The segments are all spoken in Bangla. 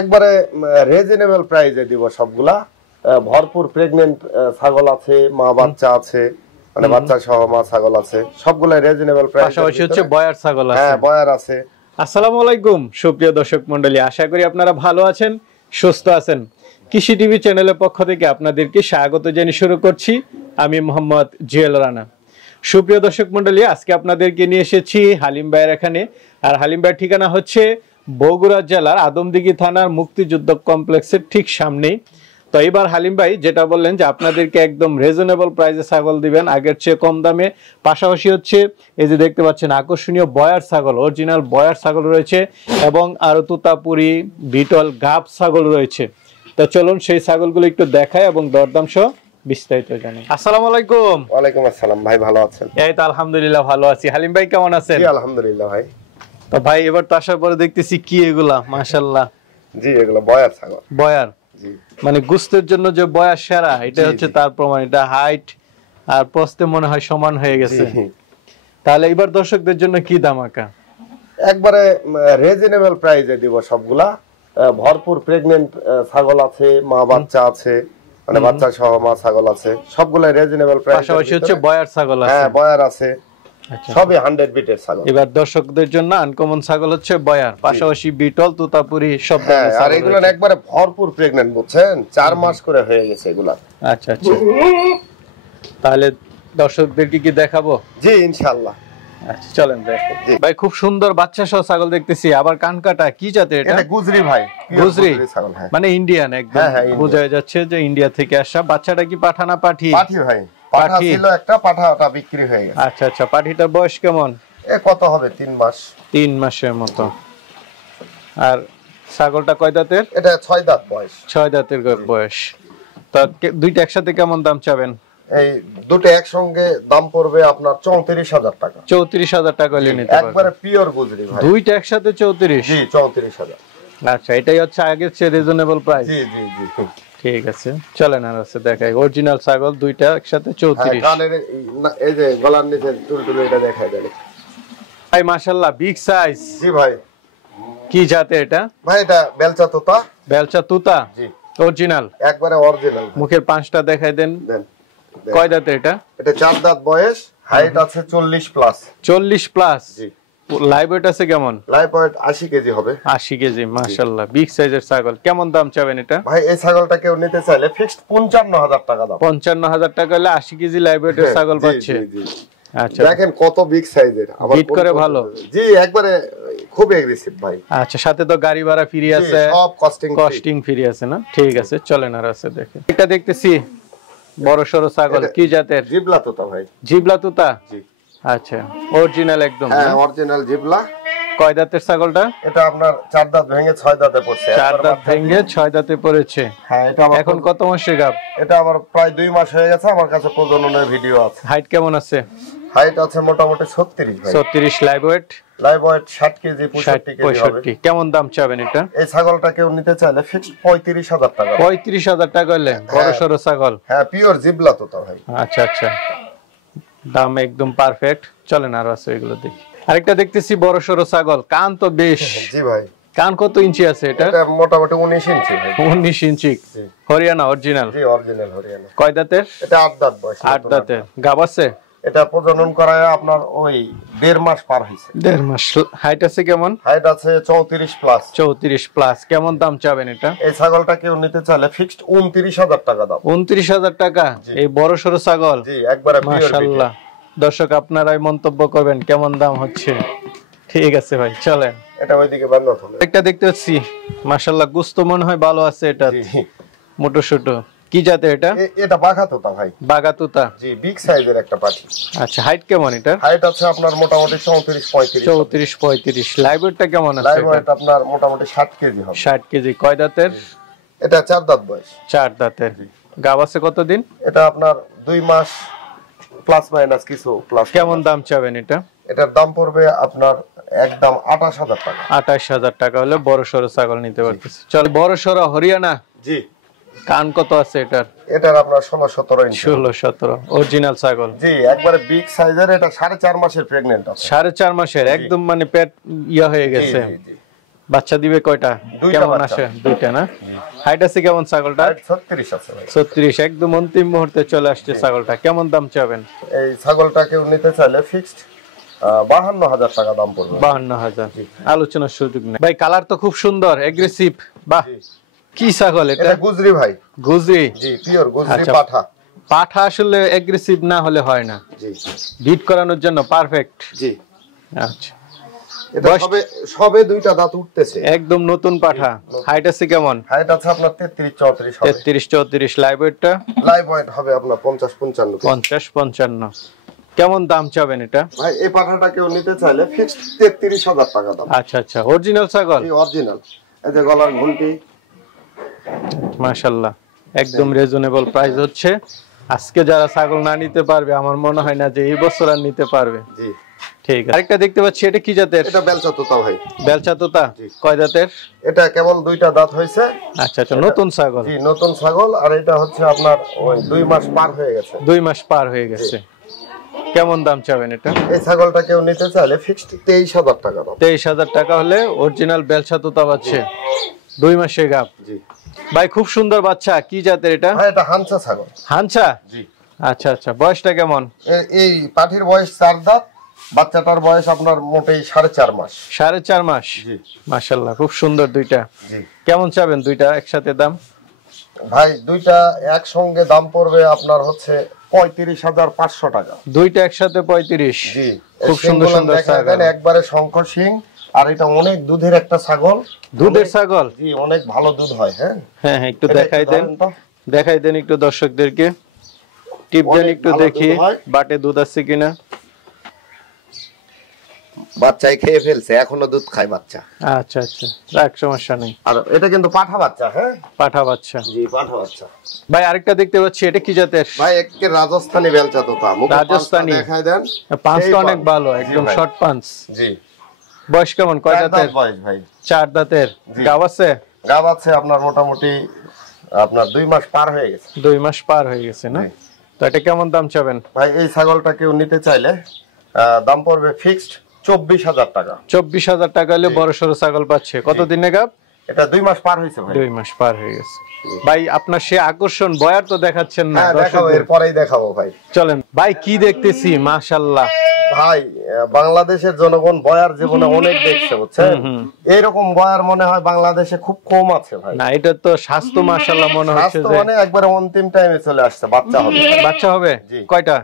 একবারে রিজনেবল প্রাইসে দিব সবগুলা। ভরপুর প্রেগন্যান্ট ছাগল আছে, মা বাচ্চা আছে, মানে বাচ্চা সহ মা ছাগল আছে, সবগুলা রিজনেবল প্রাইস। পাশাপাশি হচ্ছে বয়ার ছাগল আছে। হ্যাঁ, বয়ার আছে। আসসালামু আলাইকুম সুপ্রিয় দর্শক মণ্ডলী, আশা করি আপনারা ভালো আছেন, সুস্থ আছেন। কৃষি টিভি চ্যানেলের পক্ষ থেকে আপনাদেরকে স্বাগত জানিয়ে শুরু করছি আমি মোহাম্মদ জুয়েল রানা। সুপ্রিয় দর্শক মণ্ডলী, আজকে আপনাদেরকে নিয়ে এসেছি হালিম ভাইয়ের এখানে। আর হালিম ভাইয়ের ঠিকানা হচ্ছে বগুড়া জেলার আদমদিঘি থানার মুক্তিযুদ্ধ কমপ্লেক্সের ঠিক সামনেই। তো এবার হালিম ভাই যেটা বললেন যে আপনাদেরকে একদম রিজনেবল প্রাইসে ছাগল দিবেন, আগের চেয়ে কম দামে। পাশাপাশি হচ্ছে এই যে দেখতে পাচ্ছেন আকর্ষণীয় বয়ার ছাগল, অরিজিনাল বয়ার ছাগল রয়েছে এবং আরো তুতাপুরি, বিটল, গাব ছাগল রয়েছে। তো চলুন সেই ছাগলগুলো একটু দেখায় এবং দরদাম সহ বিস্তারিত জানি। আসসালামু আলাইকুম। ওয়ালাইকুম আসসালাম ভাই, ভালো আছেন? এই তো আলহামদুলিল্লাহ ভালো আছি। হালিম ভাই কেমন আছেন? জি আলহামদুলিল্লাহ ভাই। তো ভাই এবার তো আসার পরে দেখতেছি কি এগুলা, মাশাআল্লাহ। জি এগুলো বয়ার ছাগল। বয়ার মানে গুস্তের জন্য যে বয়ার সেরা, এটা হচ্ছে তার প্রমাণ। এটা হাইট আর প্রস্থে মনে হয় সমান হয়ে গেছে। তাহলে এবার দর্শকদের জন্য কি ধামাকা? একবারে রিজনেবল প্রাইসে দিব সবগুলা। ভরপুর প্রেগন্যান্ট ছাগল আছে, মা বাচ্চা আছে, মানে বাচ্চা সহ মা ছাগল আছে, সবগুলা রিজনেবল প্রাইস। পাশাপাশি হচ্ছে বয়ার ছাগল আছে। হ্যাঁ বয়ার আছে, সবই 100 বিটের ছাগল। এবার দর্শকদের জন্য আনকমন ছাগল হচ্ছে বয়ার, পাশাপাশি বিটল, তুতাপুরি সব ধরনের ছাগল। আর এগুলো একবারে ভরপুর প্রেগন্যান্ট, বুঝছেন? 4 মাস করে হয়ে গেছে এগুলা। আচ্ছা আচ্ছা, তাহলে দর্শকদেরকে কি দেখাবো? জি ইনশাআল্লাহ। আচ্ছা চলেন দেখেন। ভাই খুব সুন্দর বাচ্চা সহ ছাগল দেখতেছি, আবার কান কাটা। কি জাতের এটা? এটা গুজরি ভাই। গুজরি ছাগল, হ্যাঁ। মানে ইন্ডিয়ান একদম, বোঝা যাচ্ছে যে ইন্ডিয়া থেকে আসা। বাচ্চাটা কি পাঠা না পাঠি? পাঠি ভাই। পাঠা ছিল একটা, পাঠাটা বিক্রি হয়ে গেছে। আচ্ছা আচ্ছা, পাঠিটার বয়স কেমন? কত হবে? 3 মাস। 3 মাসের মতো। আর ছাগলটা কয় দাঁতের? এটা 6 দাঁত বয়স। 6 দাঁতের বয়স। তো দুইটা একসাথে কেমন দাম চাবেন? এই দুটো একসঙ্গে দাম পড়বে আপনার 34,000 টাকা। 34,000 টাকা হলে নিতে পারবেন। একবারে পিওর গুজরি ভাই। দুইটা একসাথে 34? জি 34,000। আচ্ছা, এটাই হচ্ছে আগের চেয়ে রিজনেবল প্রাইস। জি জি জি ঠিক আছে, চলেন আর আছে দেখাই। অরিজিনাল ছাগল দুইটা একসাথে 34। কানের এই যে গলার নিচে টুলটুল, এটা দেখাই দেন ভাই। মাশাআল্লাহ, বিগ সাইজ। জি ভাই। কি জাতের এটা? ভাই এটা বেলচা তোতা। বেলচা তোতা? জি অরিজিনাল, একবারে অরিজিনাল। মুখের পাঁচটা দেখাই দেন। কয় দাঁতের এটা? এটা 4 দাঁত বয়স, হাইট আছে 40 প্লাস। 40 প্লাস? জি। লাইভ ওয়েট আছে কেমন? লাইভ ওয়েট 80 কেজি হবে। 80 কেজি, মাশাআল্লাহ, বিগ সাইজের ছাগল। কেমন দাম চাবেন এটা? ভাই এই ছাগলটা কেউ নিতে চাইলে ফিক্সড 55,000 টাকা দাম। 55,000 টাকা হলে 80 কেজি লাইভ ওয়েটের ছাগল পাচ্ছে। জি জি। আচ্ছা, দেখেন কত বিগ সাইজের, আবার হিট করে ভালো। জি একবারে খুব এগ্রেসিভ ভাই। আচ্ছা, সাথে তো গাড়ি ভাড়া ফ্রি আছে, সব কস্টিং ফ্রি আছে না? ঠিক আছে, চলেন আর আছে দেখেন। এটা দেখতেছি বড় সরো ছাগল। কি জাতের? জিবলা তোতা ভাই। জিবলা তোতা? জি। আচ্ছা, অরিজিনাল একদম? হ্যাঁ অরিজিনাল জিবলা। কয় দাঁতের ছাগলটা? এটা আপনার 4 দাঁত ভেঙে 6 দাঁতে পড়ছে। 4 দাঁত ভেঙে 6 দাঁতে পড়েছে। হ্যাঁ এটা এখন কত মাসের গাব? এটা আবার প্রায় 2 মাস হয়ে গেছে, আমার কাছে প্রজননের ভিডিও আছে। হাইট কেমন আছে? হাইট আছে মোটামুটি 36 ভাই। 36। Live weight? Live weight 60 KG 65 KG হবে। কেমন দাম চাবেন এটা? এই ছাগলটা কেউ নিতে চাইলে ফিক্সড 35,000 টাকা। 35,000 টাকা হলে বড় সরো ছাগল? হ্যাঁ পিওর জিবলা তোতা ভাই। আচ্ছা আচ্ছা, দাম একদম পারফেক্ট। চলেন আর আছে এগুলো দেখি। আরেকটা দেখতেছি বড় সরো ছাগল, কান তো বেশ। জি ভাই। কান কত ইঞ্চি আছে এটা? এটা মোটামুটি 19 ইঞ্চি ভাই। 19 ইঞ্চি। হরিয়ানা অরিজিনাল? জি অরিজিনাল হরিয়ানা। কয় দাঁতের? এটা 8 দাঁত বয়স। 8 দাঁতের। গাব আছে? এটা প্রজনন করায় আপনার ওই 1.5 মাস পার হইছে। 1.5 মাস। হাইট আছে কেমন? হাইট আছে 34 প্লাস। 34 প্লাস। কেমন দাম চাবেন এটা? এই ছাগলটা কেউ নিতে চাইলে ফিক্সড 29,000 টাকা দাম। 29,000 টাকা এই বড় সরো ছাগল? জি একবারে পিওর। মাশাআল্লাহ। দর্শক আপনারাই মন্তব্য করবেন কেমন দাম হচ্ছে। ঠিক আছে ভাই, চলেন। এটা ওইদিকে বান্ধা হবে। একটা দেখতে পাচ্ছি, মাশাআল্লাহ, গোশত মনে হয় ভালো আছে এটা। জি মোটো ছোট। কি জাতের এটা? এটা বাঘা তোতা ভাই। বাঘা তোতা? জি বিগ সাইজের একটা পাখি। আচ্ছা, হাইট কেমন এটা? হাইট আছে আপনার মোটামুটি 34-35। 34-35। লাইভ ওয়েটটা কেমন আছে? লাইভ ওয়েট আপনার মোটামুটি 60 কেজি হবে। 60 কেজি। কয় দাঁতের? এটা 4 দাঁত বয়স। 4 দাঁতের। গাব আছে কতদিন? এটা আপনার 2 মাস প্লাস মাইনাস কিছু প্লাস। কেমন দাম চাবেন এটা? এটার দাম পড়বে আপনার একদম 28,000 টাকা। 28,000 টাকা হলে বড় সরো ছাগল নিতে পারতেছি। চল, বড় সরো হরিয়ানা? জি। কান কত আছে এটার? এটার আপনার 16-17 ইঞ্চি। 16-17 অরিজিনাল ছাগল? জি একবারে বিগ সাইজের। এটা 4.5 মাসের প্রেগন্যান্ট আছে। 4.5 মাসের একদম, মানে পেট ইয়া হয়ে গেছে। বাচ্চা দিবে কয়টা? দুইটা কেমন বাচ্চা। আসে? দুইটা না? হাইট আছে কেমন ছাগলটা? 36 আছে ভাই। 36, একদম অন্তিম মুহূর্তে চলে আসছে ছাগলটা। কেমন দাম চাবেন? এই ছাগলটা কেউ নিতে চাইলে ফিক্সড 52,000 টাকা দাম পড়বে। 52,000, আলোচনার সুযোগ নেই। ভাই কালার তো খুব সুন্দর, এগ্রেসিভ। বাহ, জি। কি ছাগল এটা? এটা গুজরি ভাই। গুজরি? জি, পিওর গুজরি আচ্ছা। পাঠা। পাঠা আসলে এগ্রেসিভ না হলে হয় না, জি বিট করানোর জন্য পারফেক্ট। জি। আচ্ছা, এটা সবে দুইটা দাঁত উঠতেছে। একদম নতুন পাঠা। হাইট আছে কেমন? হাইট আছে আপনার 33-34 হবে। 33-34। লাইভ ওয়েটটা? লাইভ ওয়েট হবে আপনার 50-55। 50-55। কেমন দাম চাবেন এটা? ভাই এই পাঠাটা কেউ নিতে চাইলে ফিক্সড 33,000 টাকা দাম। আচ্ছা আচ্ছা, অরিজিনাল ছাগল? এই অরিজিনাল। এই যে গলার ঘন্টি। মাশাআল্লাহ, একদম রিজনেবল প্রাইস হচ্ছে। আজকে যারা ছাগল না নিতে পারবে আমার মনে হয় না যে এই বছর আর নিতে পারবে। জি ঠিক আছে। আরেকটা দেখতে পাচ্ছি, এটা কি জাতের? এটা বেলচা তোতা ভাই। বেলচা তোতা? কয় দাঁতের? এটা কেবল দুইটা দাঁত হয়েছে। আচ্ছা আচ্ছা, নতুন ছাগল? জি নতুন ছাগল। আর এটা হচ্ছে আপনার ওই 2 মাস পার হয়ে গেছে। 2 মাস পার হয়ে গেছে। কেমন দাম চাবেন এটা? এই ছাগলটা কেউ নিতে চাইলে ফিক্সড 23,000 টাকা দাম। 23,000 টাকা হলে অরিজিনাল বেলচা তোতা বাচ্চা, 2 মাসের গাব। জি ভাই খুব সুন্দর বাচ্চা, কি জাতের এটা? ভাই এটা হানসা ছাগল। হানসা? জি। আচ্ছা আচ্ছা, বয়সটা কেমন? এই পাঠির বয়স 4 দাঁত, বাচ্চাটার বয়স আপনার মোটেই 4.5 মাস। 4.5 মাস? জি। মাশাআল্লাহ, খুব সুন্দর দুইটা। জি। কেমন চাবেন দুইটা একসাথে দাম? ভাই দুইটা একসঙ্গে দাম পড়বে আপনার হচ্ছে 35,500 টাকা। দুইটা একসাথে 35? জি। খুব সুন্দর সুন্দর ছাগল, একবারে শঙ্খ সিং। আর এটা অনেক দুধের একটা ছাগল। দুধের ছাগল? জি, অনেক ভালো দুধ হয়। হ্যাঁ হ্যাঁ হ্যাঁ, একটু এটা দেখাই একটু দেন, ধরেন তো। দেখাই দেন একটু দর্শকদেরকে। টিপ দেন অনেক একটু ভালো দেখি দুধ হয়। বাটে দুধ আছে কিনা। বাচ্চাই খেয়ে ফেলছে, এখনো দুধ খায় বাচ্চা। আচ্ছা আচ্ছা, রাখ, সমস্যা নেই। আর এটা কিন্তু পাঠা বাচ্চা। হ্যাঁ পাঠা বাচ্চা? জি, পাঠা বাচ্চা। ভাই আরেকটা দেখতে পাচ্ছি, এটা কি জাতের? ভাই একে রাজস্থানি বেলচা তোতা। রাজস্থানি? দেখাই দেন। পাঁচটা সেই অনেক পাঁচ। ভালো, জি একদম ভাই। শর্ট পাঁচ। জি। বয়স কেমন? কয় 4 দাঁতের? দাঁত বয়স ভাই। 4 দাঁতের। জি। গাব আছে? গাব আছে আপনার মোটামুটি আপনার 2 মাস পার হয়ে গেছে। 2 মাস পার হয়ে গেছে না? জি। তো এটা কেমন দাম চাবেন? ভাই এই ছাগলটা কেউ নিতে চাইলে দাম পড়বে ফিক্সড 24,000 টাকা। 24,000 টাকা হলে বড় সড়ো ছাগল পাচ্ছে। কতদিনে গাব? এটা 2 মাস পার হয়েছে ভাই। 2 মাস পার হয়ে গেছে। ভাই আপনার সে আকর্ষণ বয়ার তো দেখাচ্ছেন না হ্যাঁ দেখাবো, দর্শকদের। এরপরেই দেখাবো ভাই। চলেন ভাই, কি দেখতেছি মাশাআল্লাহ। ভাই বাংলাদেশের জনগণ বয়ার জীবনে অনেক দেখছে, বুঝছেন? এইরকম বয়ার মনে হয় বাংলাদেশে খুব কম আছে ভাই। না, এটা তো স্বাস্থ্য মাশাআল্লাহ মনে হচ্ছে স্বাস্থ্য যে মানে একবারে অন্তিম টাইমে চলে আসছে, বাচ্চা হবে। বাচ্চা হবে? জি। কয়টা?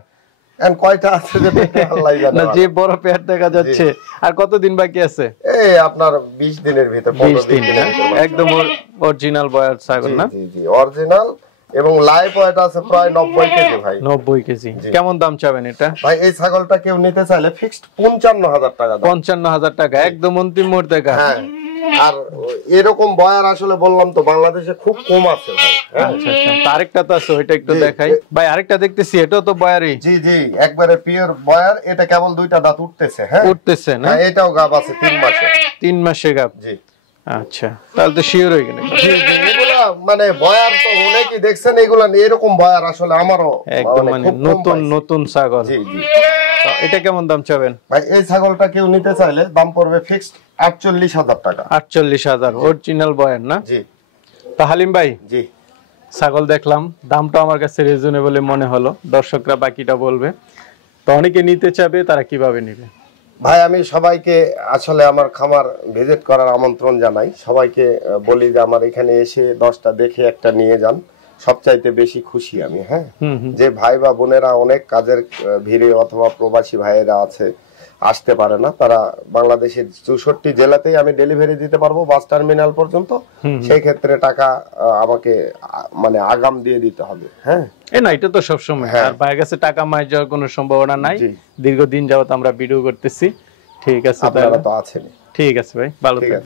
এন্ড কয়টা আছে যে পেটে আল্লাহই জানে। না, যে বড় পেট দেখা যাচ্ছে। আর কতদিন বাকি আছে? এই আপনার 20 দিনের ভিতর, 20 দিন না? ভিতর বাচ্চা। একদম অরিজিনাল বয়ার ছাগল জি না? জি জি, অরিজিনাল। এবং লাইভ ওয়েট আছে প্রায় 90 কেজি ভাই। 90 কেজি। কেমন দাম চাবেন এটা? ভাই এই ছাগলটা কেউ নিতে চাইলে ফিক্সড 55,000 টাকা দাম। 55,000 টাকা, একদম অন্তিম মুহূর্তে গাব। হ্যাঁ। আর এরকম বয়ার আসলে বললাম তো বাংলাদেশে খুব কম আছে ভাই। হ্যাঁ। আচ্ছা আচ্ছা, তো আরেকটা তো আছে, ওইটা একটু জি, দেখাই। ভাই আরেকটা দেখতেছি, এটাও তো বয়ারই? জি জি, একবারে পিওর বয়ার। এটা কেবল দুইটা দাঁত উঠতেছে। হ্যাঁ উঠতেছে না? হ্যাঁ, এটাও গাব আছে 3 মাসে। 3 মাসে গাব? জি আচ্ছা, তাহলে তো শিওর হয়ে গেল। জি জি, এগুলা মানে বয়ার তো অনেকেই দেখছেন, এগুলা এরকম বয়ার আসলে আমারও একদম মানে খুব কম নতুন পাইছি। নতুন ছাগল। জি জি। তো এটা কেমন দাম চাবেন? ভাই এই ছাগলটা কেউ নিতে চাইলে দাম পড়বে ফিক্সড 48,000 টাকা। 48,000 অরিজিনাল বয়ার না? জি তো হালিম ভাই, জি। ছাগল দেখলাম, দামটা আমার কাছে রিজনেবল মনে হলো। দর্শকরা বাকিটা বলবে। তো অনেকে নিতে চাবে, তারা কিভাবে নেবে? ভাই আমি সবাইকে আসলে আমার খামার ভিজিট করার আমন্ত্রণ জানাই। সবাইকে বলি যে আমার এখানে এসে 10টা দেখে একটা নিয়ে যান, সবচাইতে বেশি খুশি আমি। হ্যাঁ, যে ভাই বা বোনেরা অনেক কাজের ভিড়ে অথবা প্রবাসী ভাইয়েরা আছে, আসতে পারে না, তারা বাংলাদেশের 64 জেলাতেই আমি ডেলিভারি দিতে পারবো বাস টার্মিনাল পর্যন্ত। সেই ক্ষেত্রে টাকা আমাকে মানে আগাম দিয়ে দিতে হবে। হ্যাঁ না, এটা তো সবসময়। আর ভাইয়ের কাছে টাকা মাই যাওয়ার কোনো সম্ভাবনা নাই। জি। দীর্ঘদিন যাবত আমরা ভিডিও করতেছি। ঠিক আছে, আপনারা তো আছেন। ঠিক আছে ভাই, ভালো থাকবেন।